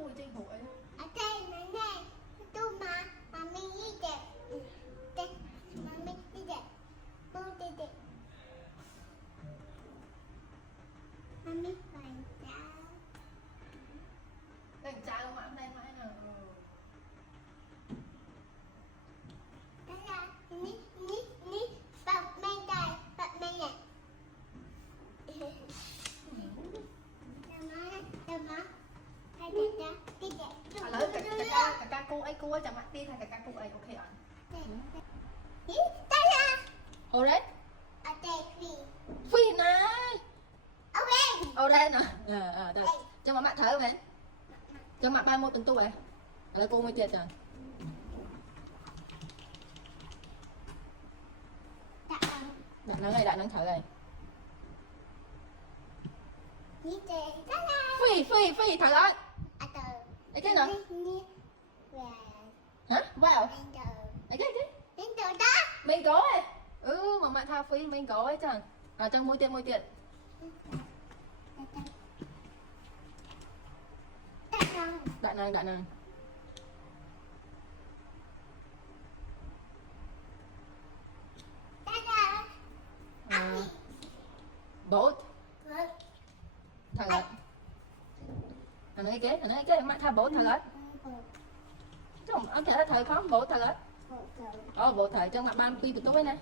cùi trên bụi. Ở đây này, tôi mà mình đi đẹp. Đây, mà mình đi đẹp. Bố đi đẹp. Mà mình phải ra. Đành trái không ăn đây mãi nào. Đó là, ní, bật mây đây, bật mây này. Đừng má. Hai đi đẹp. À lớn cả ca cu ấy cua chẳng hạn tin hay cả ca cu ấy ok ạ. Đây là. Ồ đấy. Ở đây phi. Phi này. Ok. Ồ đây nè. Đây. Cho mà mẹ thở vậy. Cho mẹ 31 tuần tu vậy. Ở đây cô mới tiệt rồi. Đại nắng thở này. Phi thở lên. Ấy cái nào? Hả? Vào. Ấy cái. Mình có ấy. Mà mẹ tha phi mình có ấy chẳng. À trong môi tiện. Đại năng. Bột. Thở lên. Thằng ấy cái mẹ tha bột thở lên. Không, ông thở không bột thở lên. Bột thở trong mặt ban phi tụi tôi nè.